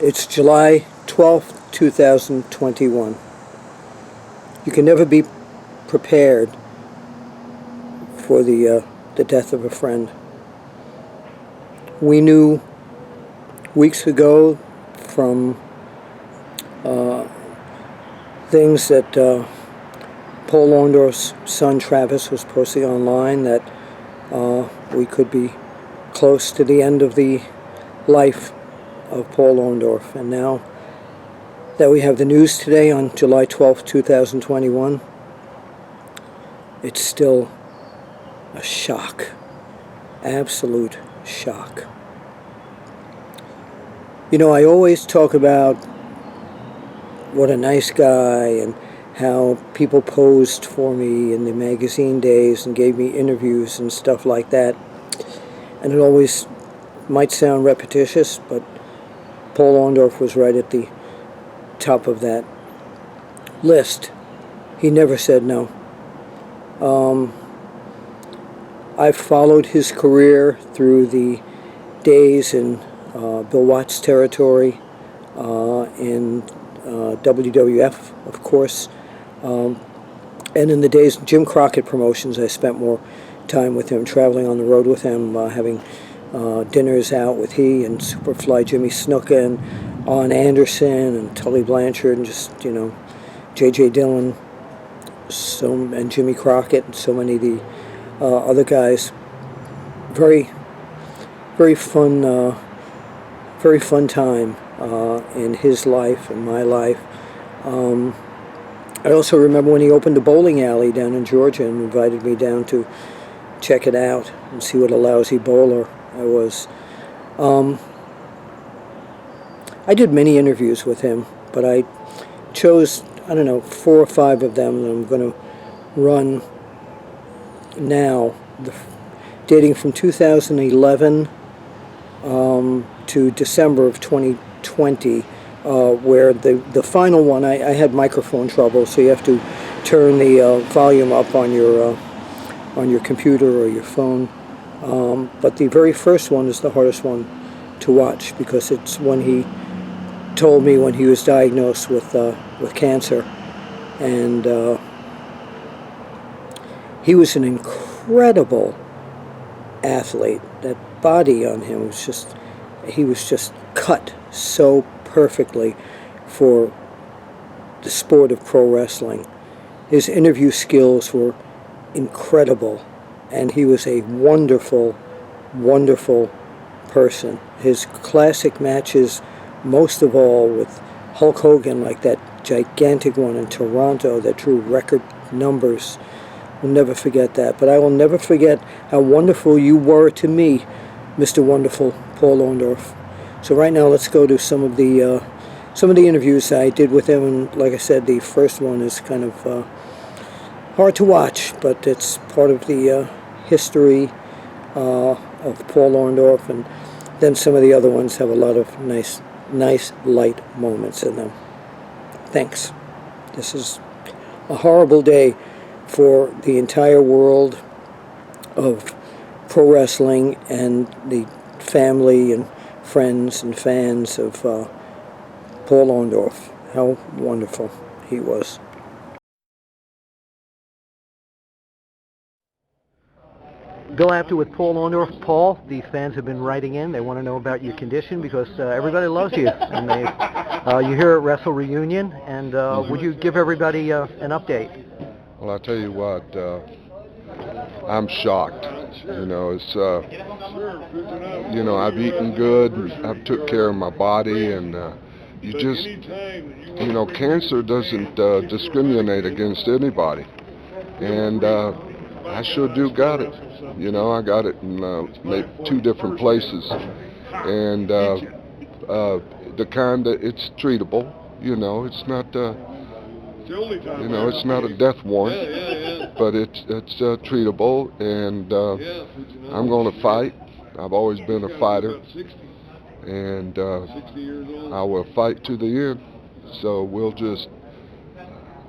It's July 12th, 2021. You can never be prepared for the death of a friend. We knew weeks ago from things that Paul Orndorff's son Travis was posting online that we could be close to the end of the life of Paul Orndorff. And now that we have the news today on July 12th, 2021, it's still a shock. Absolute shock. You know, I always talk about what a nice guy and how people posed for me in the magazine days and gave me interviews and stuff like that. And it always might sound repetitious, but Paul Orndorff was right at the top of that list. He never said no. I've followed his career through the days in Bill Watts territory, in WWF, of course, and in the days of Jim Crockett Promotions. I spent more time with him, traveling on the road with him, having dinners out with he and Superfly Jimmy Snuka and Arn Anderson and Tully Blanchard and just, you know, J.J. Dillon and Jimmy Crockett and so many of the other guys. Very, very fun time in his life and my life. I also remember when he opened a bowling alley down in Georgia and invited me down to check it out and see what a lousy bowler I was. I did many interviews with him, but I chose, I don't know, 4 or 5 of them that I'm going to run now, dating from 2011 to December of 2020, where the final one, I had microphone trouble, so you have to turn the volume up on your computer or your phone. But the very first one is the hardest one to watch because it's when he told me when he was diagnosed with cancer, and he was an incredible athlete. That body on him was just, he was just cut so perfectly for the sport of pro wrestling. His interview skills were incredible, and he was a wonderful, wonderful person. His classic matches, most of all with Hulk Hogan, like that gigantic one in Toronto that drew record numbers. I'll never forget that. But I will never forget how wonderful you were to me, Mr. Wonderful Paul Orndorff. So right now, let's go to some of the interviews I did with him. And like I said, the first one is kind of hard to watch, but it's part of the history of Paul Orndorff. And then some of the other ones have a lot of nice light moments in them. Thanks. This is a horrible day for the entire world of pro wrestling and the family and friends and fans of Paul Orndorff. How wonderful he was. Bill Apter with Paul Orndorff. Paul, the fans have been writing in. They want to know about your condition because everybody loves you, and you're here at Wrestle Reunion. And would you give everybody an update? Well, I'll tell you what, I'm shocked. You know, it's, you know, I've eaten good, I've took care of my body, and you just, you know, cancer doesn't discriminate against anybody. And I sure do got it. You know, I got it in maybe 2 different places. And the kind that it's treatable, you know, it's not... you know, it's not a death warrant, but it's treatable, and I'm going to fight. I've always been a fighter, and I will fight to the end. So we'll just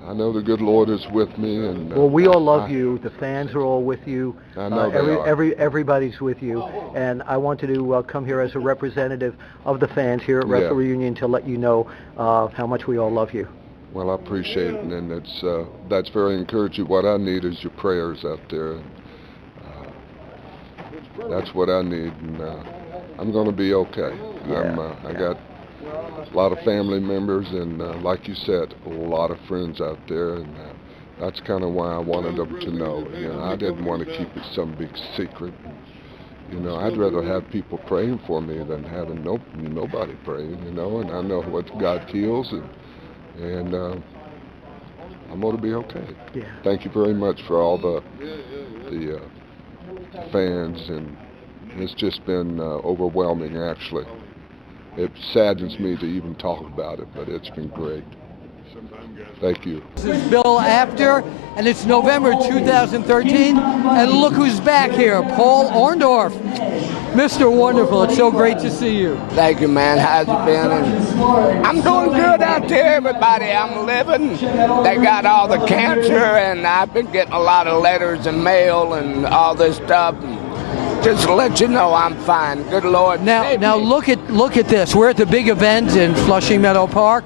I know the good Lord is with me, and Well, we all love you. The fans are all with you. I know they are. Everybody's with you, and I wanted to come here as a representative of the fans here at Wrestle Reunion to let you know how much we all love you. Well, I appreciate it, and that's very encouraging. What I need is your prayers out there. That's what I need, and I'm going to be okay. I got a lot of family members, and like you said, a lot of friends out there, and that's kind of why I wanted them to know. You know, I didn't want to keep it some big secret. You know, I'd rather have people praying for me than having nobody praying. You know, and I know what God heals, and I'm going to be okay. Yeah. Thank you very much for all the fans, and it's just been overwhelming, actually. It saddens me to even talk about it, but it's been great. Thank you. This is Bill Apter, and it's November 2013, and look who's back here, Paul Orndorff. Mr. Wonderful, it's so great to see you. Thank you, man. How's it been? And I'm doing good out there, everybody. I'm living. They got all the cancer, and I've been getting a lot of letters and mail and all this stuff. And just to let you know, I'm fine. Good Lord. Now look at this. We're at the big event in Flushing Meadow Park.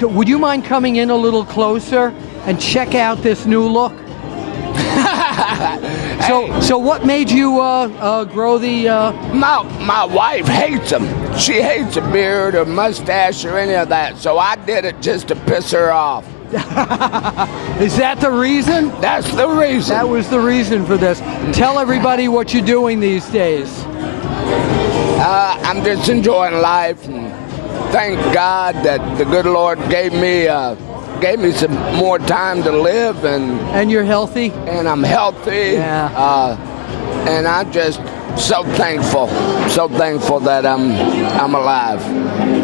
Would you mind coming in a little closer and check out this new look? So what made you grow the? My wife hates them. She hates a beard or mustache or any of that. So I did it just to piss her off. Is that the reason? That's the reason. That was the reason for this. Tell everybody what you're doing these days. I'm just enjoying life, and thank God that the good Lord gave me some more time to live, and you're healthy. And I'm healthy. Yeah. And I'm just so thankful that I'm alive.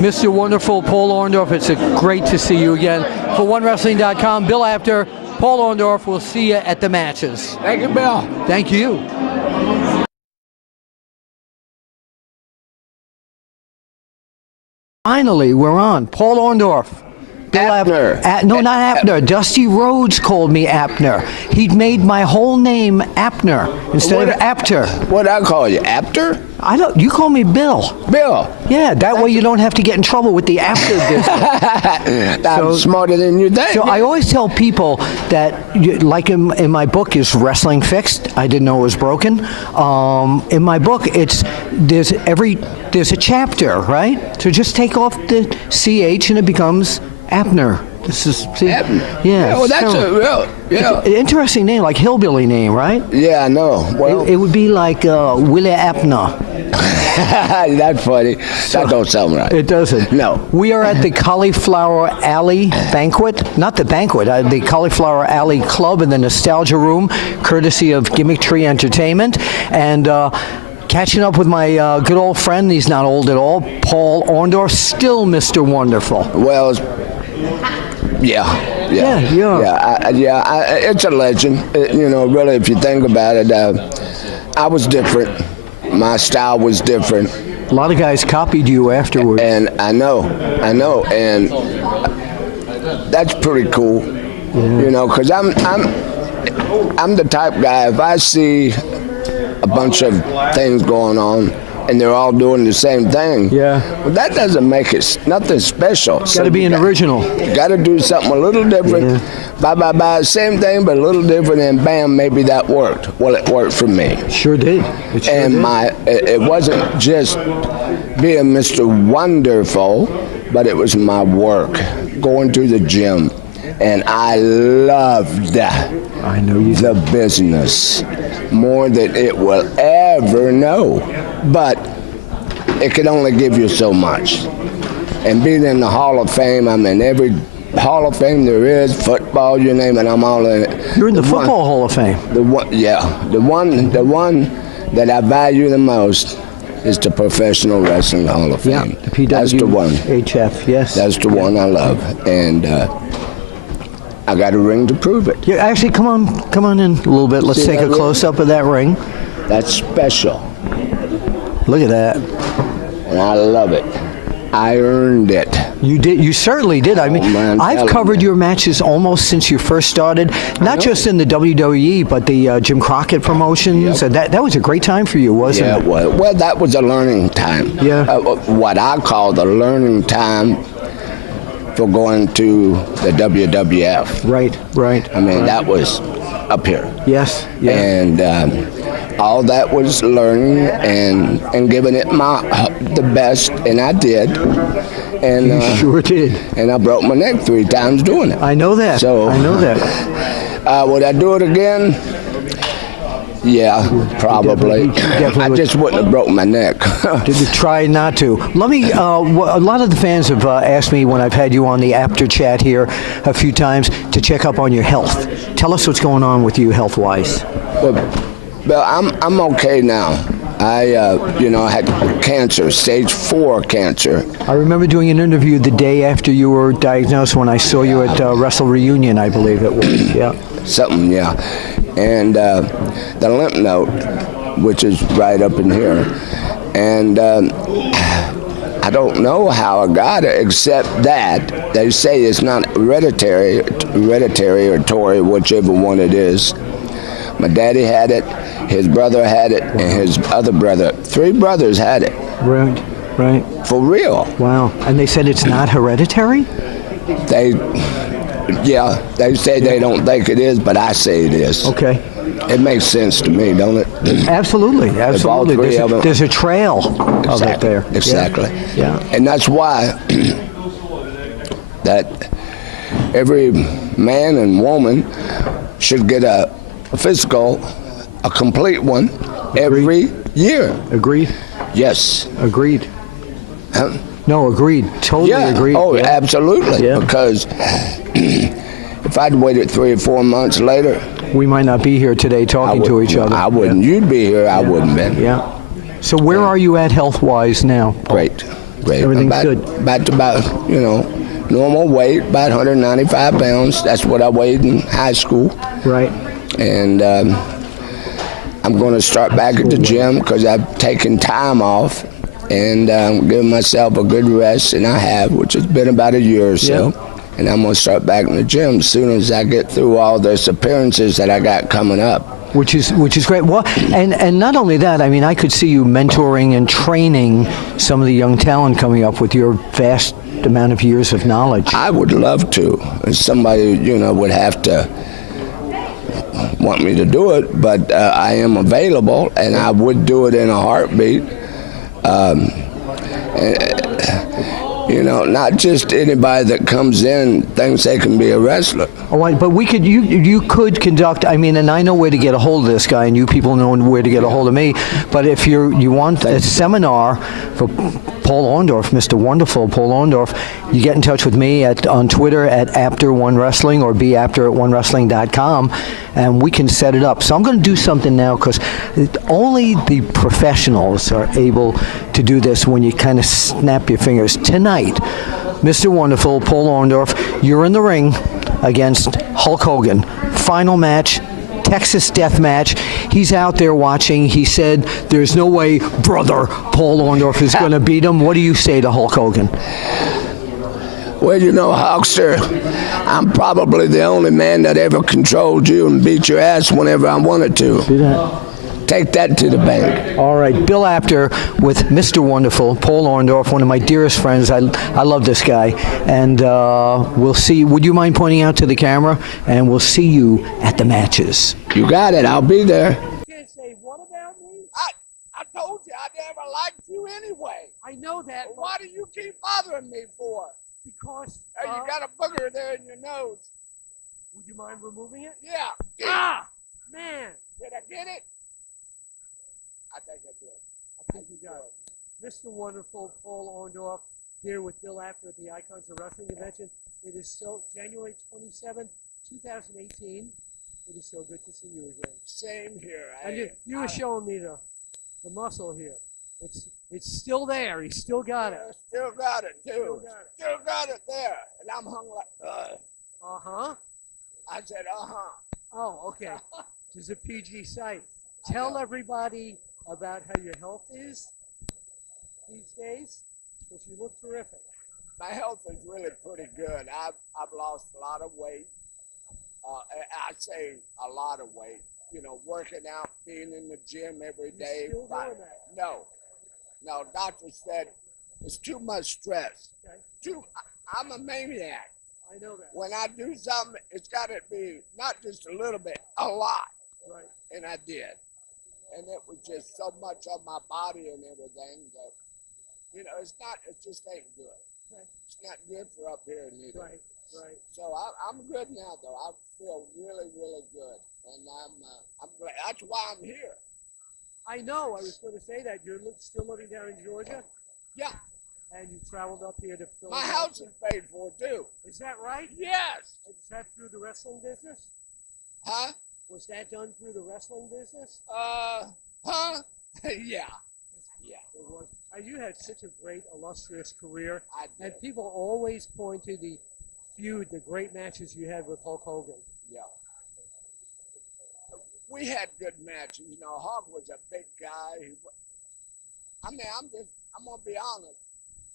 Mr. Wonderful, Paul Orndorff, it's great to see you again. For OneWrestling.com, Bill Apter, Paul Orndorff, we'll see you at the matches. Thank you, Bill. Thank you. Finally, we're on. Paul Orndorff. Bill Apter. No, not Apter. Dusty Rhodes called me Apter. He'd made my whole name Apter instead of Apter. What'd I call you? Apter? I don't. You call me Bill. Bill. Yeah, that way you don't have to get in trouble with the Apter business. I'm smarter than you think. So I always tell people that, like in my book, is Wrestling Fixed? I didn't know it was broken. In my book, there's a chapter, right? So just take off the CH and it becomes Apter. This is Apter. Yeah. Well, that's a real interesting name, like hillbilly name, right? Yeah, I know. Well, it would be like Willie Apner. That's funny. That don't sound right. It doesn't. No. We are at the Cauliflower Alley banquet, not the banquet, the Cauliflower Alley Club in the Nostalgia Room, courtesy of Gimmick Tree Entertainment, and catching up with my good old friend. He's not old at all. Paul Orndorff, still Mr. Wonderful. Well, yeah. It's a legend. Really, if you think about it, I was different. My style was different. A lot of guys copied you afterwards. And I know, and that's pretty cool. Yeah. Because I'm the type guy. If I see a bunch of things going on, and they're all doing the same thing. Yeah. Well, that doesn't make it nothing special. Got to be an original. Got to do something a little different. Yeah. Bye. Same thing, but a little different, and bam, maybe that worked. Well, it worked for me. Sure did. It wasn't just being Mr. Wonderful, but it was my work, going to the gym, and I loved the business more than it will ever know. But it can only give you so much. And being in the Hall of Fame, I'm in every Hall of Fame there is, football, you name it, I'm all in it. You're in the Football Hall of Fame. The one that I value the most is the Professional Wrestling Hall of Fame. Yeah, the PW. That's the one. HF, yes. That's the one I love, and I got a ring to prove it. Yeah, actually, come on in a little bit. Let's take a close up of that ring. That's special. Look at that. And I love it. I earned it. You did. You certainly did. I mean, man, I've covered your matches almost since you first started, not just in the WWE, but the Jim Crockett promotions. And that was a great time for you, wasn't it? Yeah, well, that was a learning time. Yeah. What I call the learning time for going to the WWF. Right. I mean, that was up here. Yes. Yeah. And all that was learning and giving it the best, and I did. And You sure did. And I broke my neck 3 times doing it. I know that. So I know that. would I do it again? Yeah, probably. definitely I would. just wouldn't have broke my neck. Did you try not to? Let me. A lot of the fans have asked me when I've had you on the Apter chat here a few times to check up on your health. Tell us what's going on with you health-wise. Well, I'm okay now. I had cancer, stage 4 cancer. I remember doing an interview the day after you were diagnosed when I saw you at Wrestle Reunion, I believe it was. Yeah. Something, yeah. And the lymph node, which is right up in here. And I don't know how I got it, except that they say it's not hereditary or Tory, whichever one it is. My daddy had it, his brother had it, and his other brother. 3 brothers had it. Right. For real. Wow. And they said it's not hereditary? They say they don't think it is, but I say it is. Okay. It makes sense to me, don't it? Absolutely. all 3 of them. There's a trail of it there. Exactly. Yeah. And that's why that every man and woman should get a physical, a complete one, every year. Agreed? Yes. Agreed. Huh? No, agreed. Totally agreed. Oh, yeah. absolutely. Yeah. Because if I'd waited 3 or 4 months later, We might not be here today talking to each other. I wouldn't. You'd be here. I wouldn't been. Yeah. So where are you at health-wise now? Great. Everything's good. About normal weight, about 195 pounds. That's what I weighed in high school. Right. And I'm going to start back at the gym because I've taken time off and giving myself a good rest, and I have, which has been about a year or so. Yeah. And I'm going to start back in the gym as soon as I get through all this appearances that I got coming up. Which is great. Well, and not only that, I mean, I could see you mentoring and training some of the young talent coming up with your vast amount of years of knowledge. I would love to. Somebody, would have to want me to do it, but I am available, and I would do it in a heartbeat. Not just anybody that comes in thinks they can be a wrestler. Oh, but you could conduct. I mean, and I know where to get a hold of this guy, and you people know where to get a hold of me. But if you want a seminar for Paul Orndorff, Mr. Wonderful Paul Orndorff, you get in touch with me on Twitter at Apter1Wrestling or beapter@onewrestling.com, and we can set it up. So I'm going to do something now because only the professionals are able to do this when you kind of snap your fingers. Tonight, Mr. Wonderful, Paul Orndorff, you're in the ring against Hulk Hogan. Final match, Texas death match. He's out there watching. He said there's no way brother Paul Orndorff is going to beat him. What do you say to Hulk Hogan? Well, Hulkster, I'm probably the only man that ever controlled you and beat your ass whenever I wanted to. See that? Take that to the bank. All right, Bill Apter with Mr. Wonderful, Paul Orndorff, one of my dearest friends. I love this guy. And we'll see. Would you mind pointing out to the camera? And we'll see you at the matches. You got it. I'll be there. You can't say what about me? I told you I never liked you anyway. I know that. Why do you keep bothering me for? Because Hey, you got a booger there in your nose. would you mind removing it? Yeah. Man, Did I get it? I think I did. I think you got it. Mr. Wonderful Paul Orndorff here with Bill Apter at the Icons of Wrestling Convention. It is so January 27, 2018. It is so good to see you again. Same here. And you were showing me the muscle here. It's still there. He's still got it. Still got it, too. Still got it there. And I'm hung like, Uh-huh. I said, Oh, okay. This is a PG site. Tell everybody about how your health is these days. But you look terrific. My health is really pretty good. I've lost a lot of weight. I say a lot of weight. You know, working out, being in the gym every day. Still doing that? No. Doctor said it's too much stress. Okay. I'm a maniac. I know that. When I do something, it's got to be not just a little bit, a lot. Right. And I did. And it was just so much on my body and everything that, you know, it just ain't good. Okay. It's not good for up here neither. Right. Right. So I'm good now, though. I feel really, really good, and I'm glad. That's why I'm here. I know. I was going to say that you're still living down in Georgia, Yeah, and you traveled up here to Philadelphia. my house is paid for too. Is that right? Yes. Is that through the wrestling business? Huh? Was that done through the wrestling business? Huh? Yeah. Yeah. It was. You had such a great, illustrious career, I did. and people always point to the feud, the great matches you had with Hulk Hogan. Yeah. We had good matches. You know, Hulk was a big guy. I'm gonna be honest.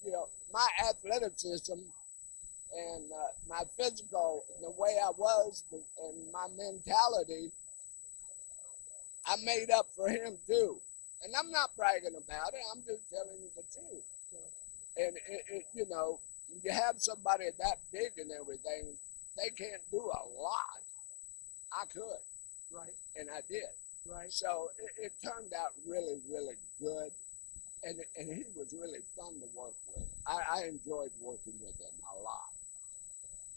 You know, my athleticism and my physical, the way I was, and my mentality, I made up for him too. And I'm not bragging about it. I'm just telling you the truth. And you know, you have somebody that big and everything, they can't do a lot. I could. Right. And I did. Right. So it turned out really, really good. And he was really fun to work with. I enjoyed working with him a lot.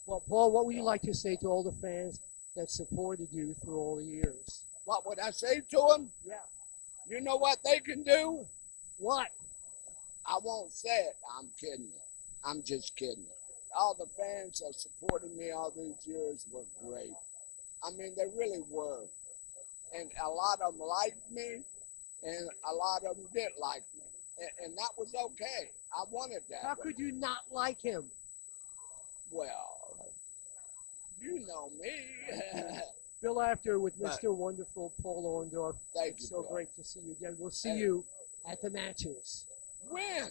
Well, Paul, what would you like to say to all the fans that supported you through all the years? What would I say to them? Yeah. You know what they can do? What? I won't say it. I'm kidding you. I'm just kidding you. All the fans that supported me all these years were great. I mean, they really were. And a lot of them liked me, and a lot of them didn't like me. And that was okay. I wanted that. How could you not like him? Well, you know me. Bill Apter with Mr. Wonderful Paul Orndorff. Thank you, It's so Bill. great to see you again. We'll see you at the matches. When?